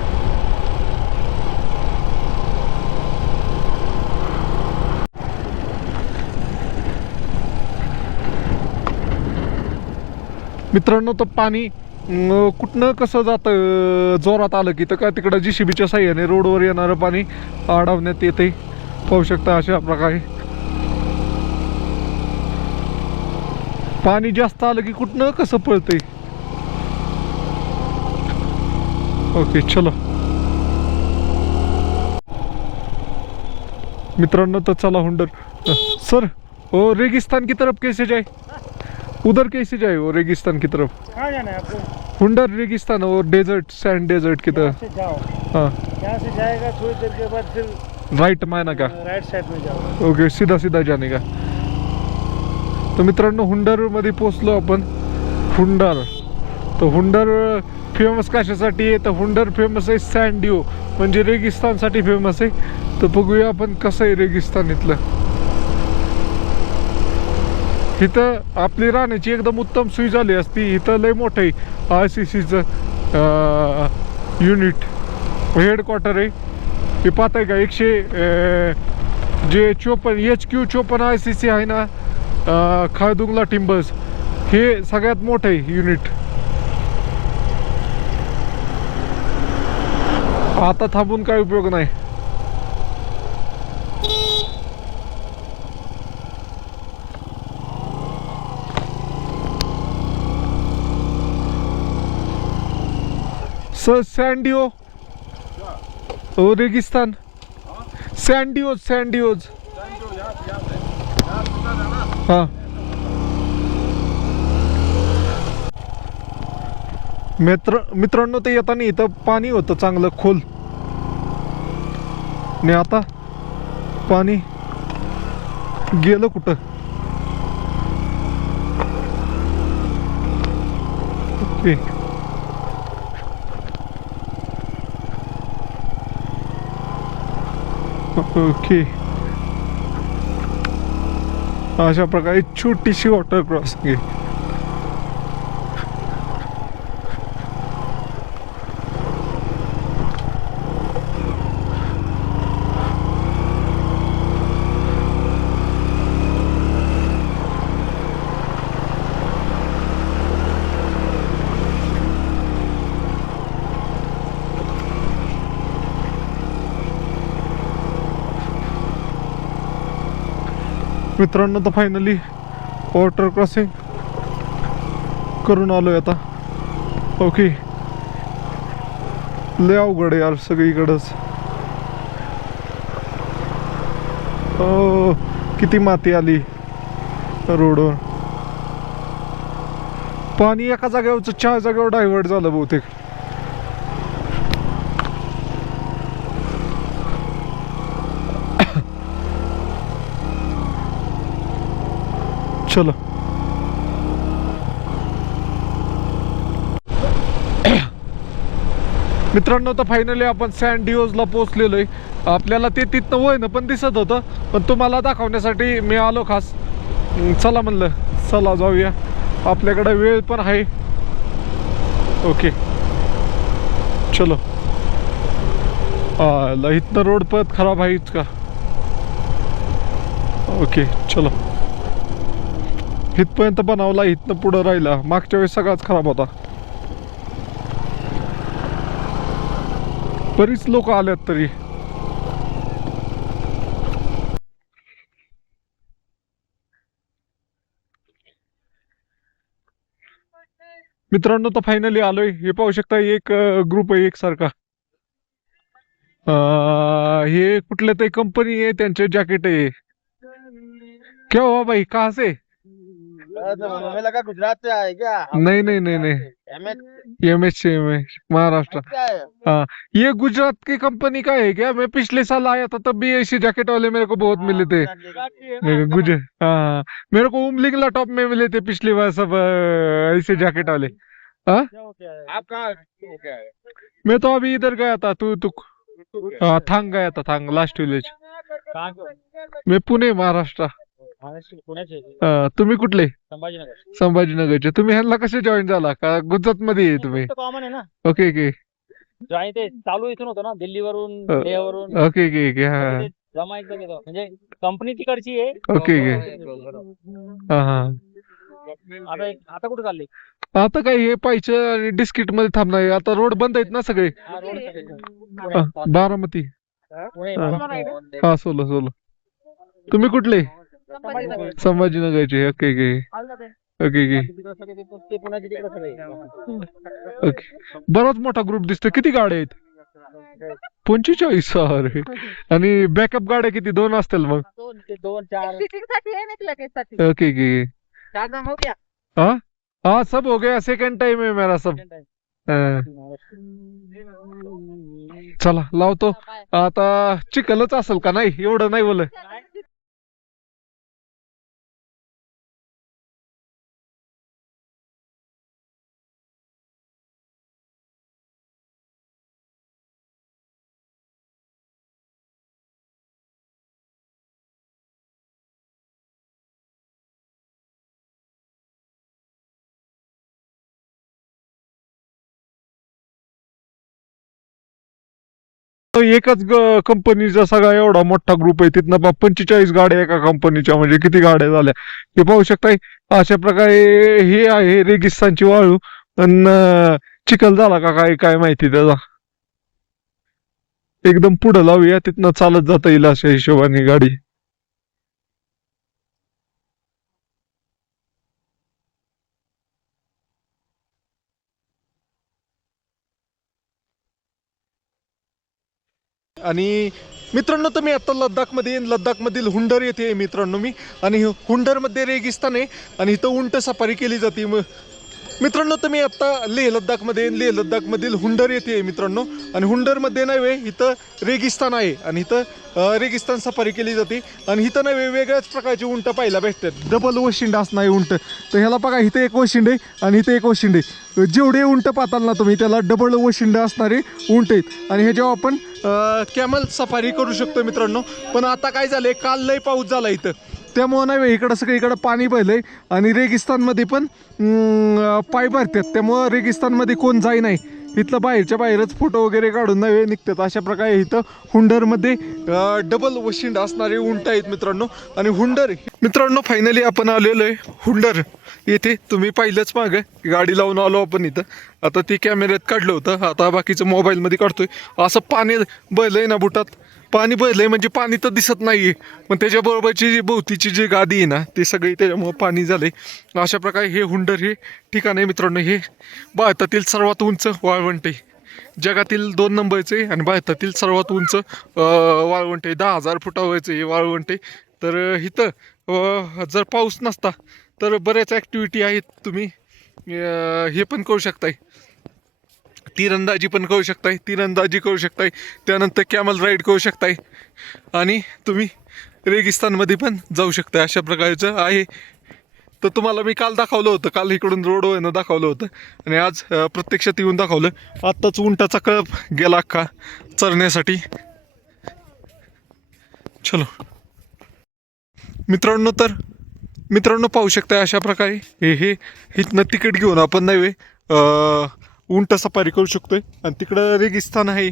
मित्रांनो तर पाणी कुठनं कसं जातं जोरात आलं की तर काय तिकडं JCBच्या साह्याने रोडवर येणारं पाणी अडवण्यात येते. पाहू शकता अशा प्रकारे पाणी जास्त आलं की कुठनं कसं पळतंय. ओके चलो मित्रांनो तो चला हुंडर. सर वो रेगिस्तान की तरफ कैसे जाए? उधर कैसे जाए वो रेगिस्तान की तरफ? कहाँ जाना है आपको? हुंडर रेगिस्तान और डेजर्ट सैंड डेजर्ट की तरफ. से जाओ, हाँ यहाँ से जाएगा थोड़ी देर के बाद फिर राइट मायना का. राइट साइड में जाओ. ओके सीधा सीधा जाने का. तर मित्रांनो हुंडर मध्ये पोचलो आपण. हुंडर तर हुंडर फेमस कशासाठी आहे तर हुंडर फेमस आहे सँड ड्यू म्हणजे रेगिस्तानसाठी फेमस आहे. तर बघूया आपण कसं आहे रेगिस्तान इथलं. इथं आपली राहण्याची एकदम उत्तम सोय झाली असती. इथं लय मोठं आहे RCCचं युनिट हेडक्वार्टर आहे. हे पाहताय का 154 HQ 54 RCC आहे ना खारदुंगला टिंबर्स, हे सगळ्यात मोठं आहे युनिट. आता थांबून काय उपयोग नाही. सर सैंडियो और रेगिस्तान. सैंडियोज हाँ मित्रांनो, ते येताना इथं पाणी होतं चांगलं खोल, आणि आता पाणी गेलं कुठं. Okay, okay. अशा प्रकारे छोटीशी वॉटर क्रॉसिंग आहे. मित्रांनो, तर फायनली वॉटर क्रॉसिंग करून आलोय आता. ओके, लय अवघड आहे यार सगळीकडंच. किती माती आली रोडवर. पाणी एका जागेवरचं 4 जागेवर डायव्हर्ट झालं बहुतेक. चलो, मित्रांनो, तर फायनली आपण सॅन डिओजला पोहोचलेलो आहे. आपल्याला ते तिथनं वळणं पण दिसत होतं, पण तुम्हाला दाखवण्यासाठी मी आलो खास. चला म्हणलं, चला जाऊया, आपल्याकडे वेळ पण आहे. ओके, चलो. इथनं रोड पण खराब आहेच का? ओके, चलो. इथपर्यंत बनवला, इथनं पुढं राहिला. मागच्या वेळेस सगळाच खराब होता. बरीच लोक आल्यात तरी. मित्रांनो, तर फायनली आलोय. हे पाहू शकता, एक ग्रुप आहे एकसारखा. हे कुठल्या तरी कंपनी आहे, त्यांचे जॅकेट आहे. क्या हुआ भाई, कहाँ से? हमें लगा गुजरात से आए क्या? नहीं नहीं नहीं नहीं, एमएच से, एमएच महाराष्ट्र. हाँ, ये गुजरात की कंपनी का है क्या? मैं पिछले साल आया था, तब भी ऐसे जैकेट वाले मेरे को बहुत मिले थे. गुजरात, हाँ, मेरे को उमलिंगला टॉप में मिले थे पिछली बार सब ऐसे जैकेट वाले. हाँ, आप कहाँ क्या है? मैं तो अभी इधर गया था, तू थांग गया था, थांग लास्ट विलेज. मैं पुणे, महाराष्ट्र. पुण्याचे. तुम्ही कुठले? संभाजीनगर. संभाजीनगरचे. तुम्ही ह्यांना कसे जॉईन झाला का? गुजरात मध्ये आहे तुम्ही? कॉमन आहे ना. ओके, ओके, जॉईन ते चालू इथून होतं ना, दिल्लीवरून, लेहवरून. Okay, okay, okay. हा, जमायचं गेलं म्हणजे कंपनी तिकडची आहे. ओके, हा हा. आता कुठे चालले? आता काय, हे पाहिजे आणि डिस्किट मध्ये थांबणार आहे. आता रोड बंद आहेत ना सगळे. बारामती. पुणे. हा, सोलो. तुम्ही कुठले? संभाजीनगरचे. ओके, ओके, ओके, ओके, ते पुण्याचे तिकडे सगळे. ओके. बराच मोठा ग्रुप दिसतो. किती गाड्या आहेत? 45. अरे, आणि बॅकअप गाड्या किती? 2 असतील मग. 2 4. Okay, okay. हो गया. हाँ हाँ, सब हो गया. सेकंड टाइम है मेरा सब. हाँ. चला, लावतो आता. चिखलच असेल का? नाही, एवढं नाही बोल. एकच कंपनीचा सगळा एवढा मोठा ग्रुप आहे. तिथनं 45 गाड्या एका कंपनीच्या, म्हणजे किती गाड्या झाल्या हे पाहू शकताय. अशा प्रकारे हे आहे रेगिस्तानची वाळू. आणि चिखल झाला का काय, काय माहिती त्याचा. एकदम पुढे लावूया, तिथनं चालत जाता येईल अशा हिशोबाने गाडी. आणि मित्रांनो, तर मी आता लद्दाखमध्ये येईन. लद्दाखमधील हुंडर येथे आहे मित्रांनो मी. आणि हुंडरमध्ये रेगिस्तान आहे, आणि इथं उंट सफारी केली जाते. मित्रांनो तुम्ही आता लेह लद्दाखमधील हुंडर येथे आहे मित्रांनो. आणि हुंडरमध्ये नव्हे इथं रेगिस्तान आहे आणि इथं रेगिस्तान सफारी केली जाते. आणि इथं नव्हे वेगळ्याच प्रकारचे उंट पाहायला भेटतात. डबल वशिंड असणार उंट. तर ह्याला बघा इथं एक वशिंड आहे आणि इथं एक वशिंड आहे. जेवढे उंट पाहताल ना तुम्ही त्याला डबल वशिंड असणारे उंट आहेत. आणि हे जेव्हा आपण कॅमल सफारी करू शकतो मित्रांनो. पण आता काय झालंय, काल लय पाऊस झाला इथं, त्यामुळं नाही इकडं सगळीकडं पाणी भरलंय आणि रेगिस्तानमध्ये पण पाय भरतात. त्यामुळं रेगिस्तानमध्ये कोण जाई नाही. इथलं बाहेरच्या बाहेरच फोटो वगैरे काढून नवे निघतात. अशा प्रकारे इथं हुंडरमध्ये डबल वशिंड असणारे उंट आहेत मित्रांनो. आणि हुंडर मित्रांनो फायनली आपण आलेलो आहे हुंडर येथे. तुम्ही पाहिलंच मागं गाडी लावून आलो आपण इथं. आता ते कॅमेऱ्यात काढलं होतं, आता बाकीचं मोबाईलमध्ये काढतोय. असं पाणी बळलंय ना बुटात, पाणी भरलंय म्हणजे पाणी तर दिसत नाहीये, पण त्याच्याबरोबरची जी भोवतीची जी गादी आहे ना ती सगळी त्याच्यामुळं पाणी झालंय. अशा प्रकारे हे हुंडर हे ठिकाण आहे मित्रांनो. हे भारतातील सर्वात उंच वाळवंट आहे. जगातील 2 नंबरचे आणि भारतातील सर्वात उंच वाळवंट आहे. 10,000 फुटावरचं हे वाळवंट आहे. तर इथं जर पाऊस नसता तर बऱ्याच ॲक्टिव्हिटी आहेत. तुम्ही हे पण करू शकताय, तीरंदाजी पण करू शकताय, त्यानंतर कॅमल राईड करू शकताय आणि तुम्ही रेगिस्तानमध्ये पण जाऊ शकताय. अशा प्रकारचं आहे. तर तुम्हाला मी काल दाखवलं होतं, काल इकडून रोडवरनं दाखवलं होतं आणि आज प्रत्यक्षात येऊन दाखवलं. आत्ताच उंटाचा कळप गेला अख्खा चरण्यासाठी. चलो मित्रांनो पाहू शकताय अशा प्रकारे हे इथनं तिकीट घेऊन आपण नव्हे उंट सफारी करू शकतोय. आणि तिकडं रेगिस्तान आहे,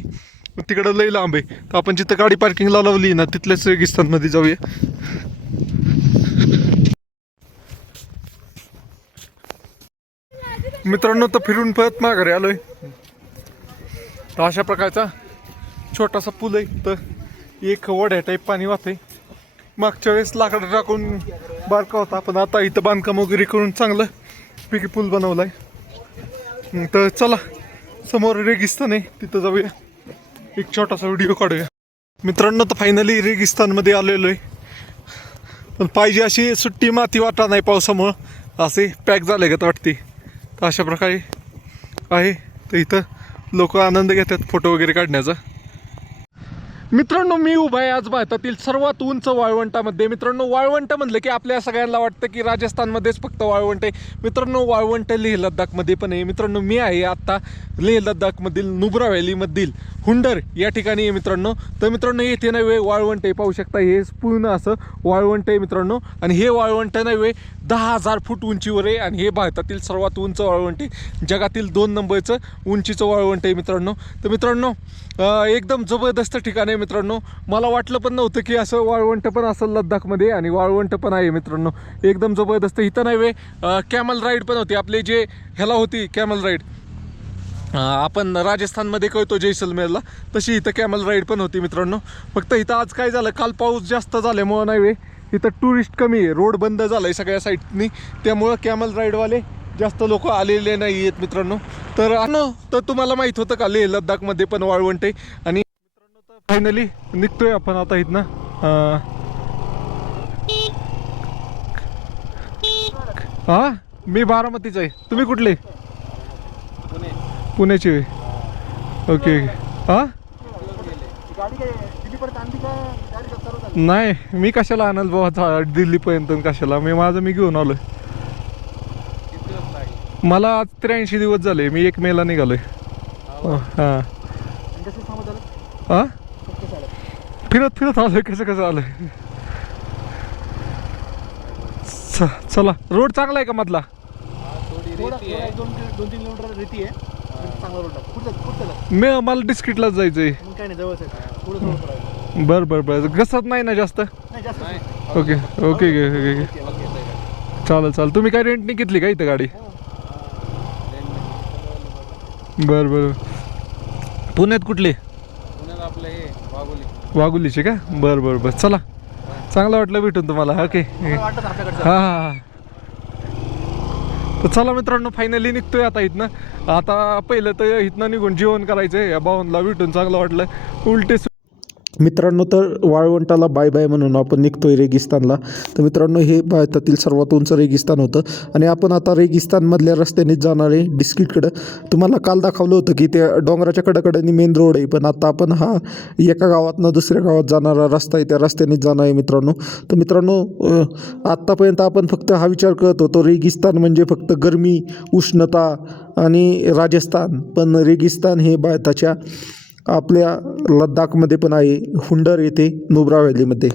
तिकडं लई लांब आहे. तर आपण जिथं गाडी पार्किंगला लावली ना तिथल्याच रेगिस्तानमध्ये जाऊया. मित्रांनो तर फिरून परत माघारी आलोय. तर अशा प्रकारचा छोटासा पूल आहे. तर एक वड्या टाईप पाणी वाहतंय. मागच्या वेळेस लाकडं टाकून बारका होता, पण आता इथं बांधकाम वगैरे करून चांगलं पैकी पूल बनवलाय. तर चला समोर रेगिस्तान आहे तिथं जाऊया, एक छोटासा व्हिडिओ काढूया. मित्रांनो तर फायनली रेगिस्तानमध्ये आलेलो आहे. पण पाहिजे अशी सुट्टी माती वाटा नाही पावसामुळं, असे पॅक झाले का वाटते. तर अशा प्रकारे आहे. तर इथं लोक आनंद घेतात फोटो वगैरे काढण्याचा. मित्रांनो मी उभा आहे आज भारतातील सर्वात उंच वाळवंटामध्ये. मित्रांनो वाळवंट म्हणलं की आपल्या सगळ्यांना वाटतं की राजस्थानमध्येच फक्त वाळवंट आहे. मित्रांनो वाळवंट लेह लद्दाखमध्ये पण आहे. मित्रांनो मी आहे आत्ता लेह लद्दाखमधील नुब्रा व्हॅलीमधील हुंडर या ठिकाणी आहे मित्रांनो. तर मित्रांनो येथे नव्हे वाळवंट आहे, पाहू शकता हे पूर्ण असं वाळवंट आहे मित्रांनो. आणि हे वाळवंट नव्हे 10,000 फूट उंचीवर आहे आणि हे भारतातील सर्वात उंच वाळवंट आहे. जगातील 2 नंबरचं उंचीचं वाळवंट आहे मित्रांनो. तर मित्रांनो एकदम जबरदस्त ठिकाण आहे मित्रांनो. मला वाटलं पण नव्हतं की असं वाळवंट पण असेल लद्दाखमध्ये, आणि वाळवंट पण आहे मित्रांनो एकदम जबरदस्त. इथं नव्हे कॅमल राईड पण होती, आपले जे ह्याला होती कॅमल राईड आपण राजस्थानमध्ये कळतो जैसलमेरला, तशी इथं कॅमल राईड पण होती मित्रांनो. फक्त इथं आज काय झालं, काल पाऊस जास्त झाल्यामुळं नाही इथं टुरिस्ट कमी आहे, रोड बंद झाला आहे सगळ्या साईडनी, त्यामुळं कॅमल राईडवाले जास्त लोक आलेले नाही आहेत मित्रांनो. तर तुम्हाला माहीत होतं का लेह लद्दाखमध्ये पण वाळवंट आहे. आणि मित्रांनो तर फायनली निघतोय आपण आता इथनं. हां मी बारामतीचा आहे, तुम्ही कुठले? पुण्याची आहे. ओके हां नाही मी कशाला आणाल बाबा दिल्लीपर्यंत, कशाला मी घेऊन आलोय. मला आज 83 दिवस झाले, मी 1 मेला निघालोय. हां हां फिरत आलोय, कसं आलोय. चला रोड चांगला आहे का मधला? 2-3 किलोमीटर रेती आहे, चांगला रोड आहे. मला डिस्ट्रिक्टलाच जायचंय. काय नाही जवळच आहे. बरं घसत नाही ना जास्त? ओके चालेल. तुम्ही काय रेंटने घेतली का इथं गाडी? बरं पुण्यात कुठले? पुण्यात आपलं हे वाघोलीचे का? बरं चला चांगलं वाटलं भेटून तुम्हाला. ओके हां तर चला मित्रांनो फायनली निघतोय आता इथनं. आता पहिलं तर इथनं निघून जेवण करायचं. या भावांना भेटून चांगलं वाटलं. मित्रांनो, तर वाळवंटाला बाय बाय म्हणून आपण निघतोय रेगिस्तानला. तर मित्रांनो, हे भारतातील सर्वात उंच रेगिस्तान होतं आणि आपण आता रेगिस्तानमधल्या रस्त्यानेच जाणार आहे डिस्ट्रिक्टकडं. तुम्हाला काल दाखवलं होतं की त्या डोंगराच्या कडेकडेने मेन रोड आहे, पण आता आपण हा एका गावातनं दुसऱ्या गावात जाणारा रस्ता आहे, त्या रस्त्यानेच जाणार आहे मित्रांनो. तर मित्रांनो, आत्तापर्यंत आपण फक्त हा विचार करत होतो रेगिस्तान म्हणजे फक्त गरमी, उष्णता आणि राजस्थान, पण रेगिस्तान हे भारताच्या आपल्या लद्दाखमध्ये पण आहे, हुंडर येथे नुब्रा व्हॅलीमध्ये.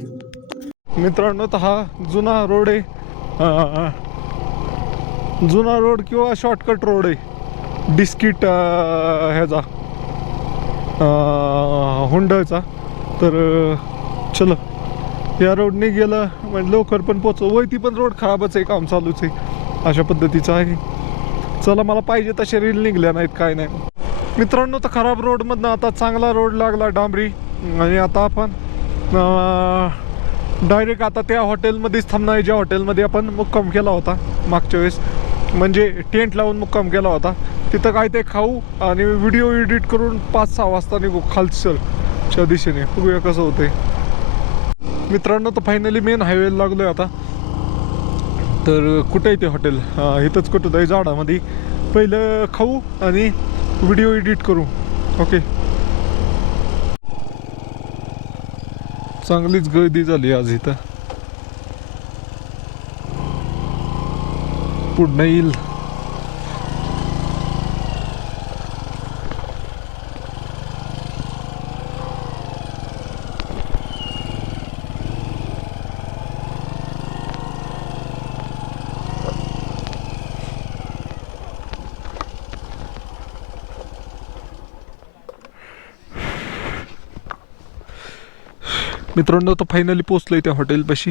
मित्रांनो, तर हा जुना रोड आहे, जुना रोड किंवा शॉर्टकट रोड आहे डिस्किट ह्याचा हुंडरचा. तर चलो या रोडने गेलं म्हणजे लवकर पण पोचव. वैती पण रोड खराबच आहे, काम चालूच आहे, अशा पद्धतीचं आहे. चला, मला पाहिजे तसे रील निघल्या नाहीत, काय नाही. मित्रांनो, तर खराब रोडमधनं आता चांगला रोड लागला डांबरी, आणि आता आपण डायरेक्ट आता त्या हॉटेलमध्येच थांबणार आहे ज्या हॉटेलमध्ये आपण मुक्काम केला होता मागच्या वेळेस, म्हणजे टेंट लावून मुक्काम केला होता. तिथं काय ते खाऊ आणि व्हिडिओ एडिट करून 5-6 वाजता निघू खालसरच्या दिशेने. बघूया कसं होतंय. मित्रांनो, तर फायनली मेन हायवेला लागलो आहे आता. तर कुठं आहे ते हॉटेल? इथंच कुठं आहे झाडामध्ये. पहिलं खाऊ आणि व्हिडिओ एडिट करू. ओके. चांगलीच गर्दी झाली आज इथं. पुढं येईल. मित्रांनो, तर फायनली पोचलोय त्या हॉटेलपाशी.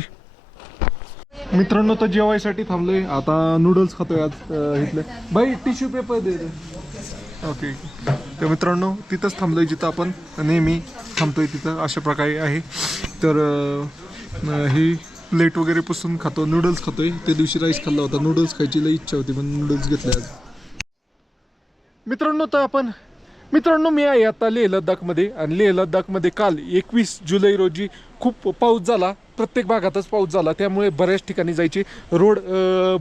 मित्रांनो, तर जेवायसाठी थांबलोय आता. नूडल्स खातोय आज इथले. बाई टिश्यू पेपर दे. ओके. तर मित्रांनो, तिथंच थांबलोय जिथं आपण नेहमी थांबतोय तिथं, अशा प्रकारे आहे. तर ही प्लेट वगैरे पुसून खातो, नूडल्स खातोय. त्या दिवशी राईस खाल्ला होता, नूडल्स खायची लई इच्छा होती, पण नूडल्स घेतले आज. मित्रांनो, मी आहे आता लेह लद्दाखमध्ये, आणि लेह लद्दाखमध्ये काल 21 जुलै रोजी खूप पाऊस झाला. प्रत्येक भागातच पाऊस झाला, त्यामुळे बऱ्याच ठिकाणी जायचे रोड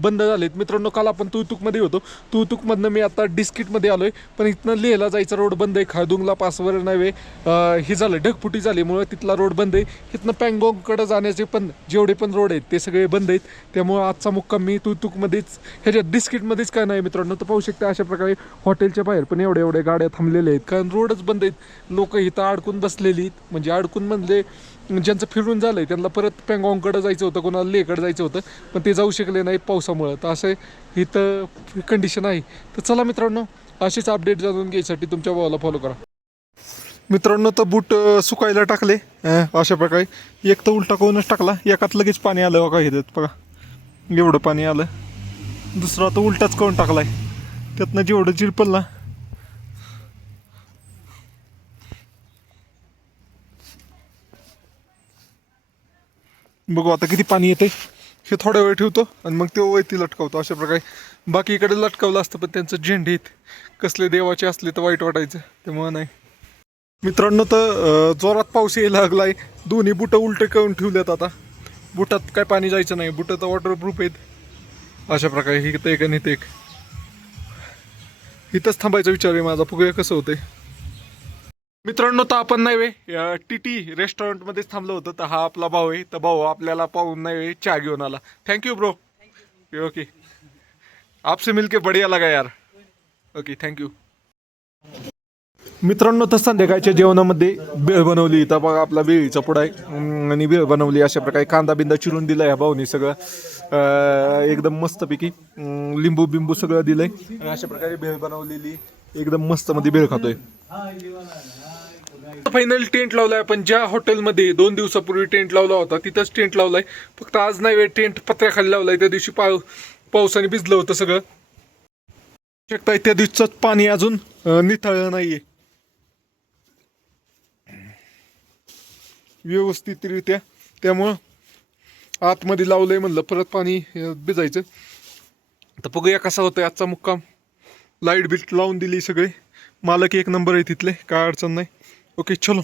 बंद झालेत. मित्रांनो, काल आपण तुतुकमध्ये होतो, तुतुकमधनं मी आता डिस्किटमध्ये आलो आहे, पण इथनं लेहला जायचा रोड बंद आहे. खारदुंगला पासवर नव्हे हे झालं, ढगफुटी झाल्यामुळे तिथला रोड बंद आहे. इथनं पँगॉंगकडं जाण्याचे पण जेवढे पण रोड आहेत ते सगळे बंद आहेत. त्यामुळे आजचा मुक्काम मी तुतुकमध्येच, ह्याच्यात डिस्किटमध्येच काय नाही मित्रांनो. तर पाहू शकता अशा प्रकारे हॉटेलच्या बाहेर पण एवढ्या गाड्या थांबलेल्या आहेत, कारण रोडच बंद आहेत. लोक इथं अडकून बसलेली आहेत, म्हणजे अडकून म्हणजे ज्यांचं फिरून झालंय त्यांना परत पँगॉंगकडे जायचं होतं, कोणाला लेहकडे जायचं होतं, पण ते जाऊ शकले नाही पावसामुळं. तर असं इथं कंडिशन आहे. तर चला मित्रांनो, असेच अपडेट जाणून घ्यायसाठी तुमच्या भावाला फॉलो करा. मित्रांनो, तर बूट सुकायला टाकले अशा प्रकारे. एक तर उलटा करूनच टाकला, एकात लगेच पाणी आलं बघा, हे बघा एवढं पाणी आलं. दुसरा तर उलटाच करून टाकलाय, त्यातनं जेवढं चिरपल ना. बघू आता किती पाणी येते. हे थोड्या वेळ ठेवतो आणि मग ते वरती लटकावतो अशा प्रकारे. बाकी इकडे लटकावलं असतं, पण त्यांचं झेंडे आहेत कसले देवाचे असले तर वाईट वाटायचं, त्यामुळे नाही. मित्रांनो, तर जोरात पाऊस यायला लागलाय. दोन्ही बुटं उलटे करून ठेवलेत आता. बुटात काय पाणी जायचं नाही, बुटं तर वॉटरप्रूफ आहेत अशा प्रकारे. ही तर एक आणि ते एक. इथंच थांबायचा विचार आहे माझा, बघूया कसं होतंय. मित्रांनो, तर आपण नाही वे TT रेस्टॉरंटमध्येच थांबलो होतं. तर हा आपला भाऊ आहे, तर भाऊ आपल्याला पाहून नाही वे चहा घेऊन आला. Thank you bro. ओके, आपसे मिलके बढिया लगा यार. Okay, thank you. मित्रांनो, तर संध्याकाळच्या जेवणामध्ये भेळ बनवली. तर बघा आपला भेळीचा पुडा आहे आणि भेळ बनवली अशा प्रकारे. कांदा बिंदा चिरून दिला ह्या भाऊनी सगळं एकदम मस्तपैकी. लिंबू बिंबू सगळं दिलंय आणि अशा प्रकारे भेळ बनवलेली एकदम मस्त मध्ये भेळ खातोय. फायनल टेंट लावलाय आपण ज्या हॉटेलमध्ये 2 दिवसापूर्वी टेंट लावला होता, तिथंच टेंट लावलाय. फक्त आज नाही टेंट पत्र्याखाली लावलाय. त्या दिवशी पावसाने भिजलं होतं सगळं. शकताय त्या दिवसाच पाणी अजून निथळलं नाहीये व्यवस्थितरित्या, त्यामुळं आतमध्ये लावलंय. म्हणलं परत पाणी भिजायचं. तर बघूया कसा होतोय आजचा मुक्काम. लाईट बिल लावून दिली सगळे. मालक एक नंबर आहे तिथले, काय अडचण नाही. ओके, चलो.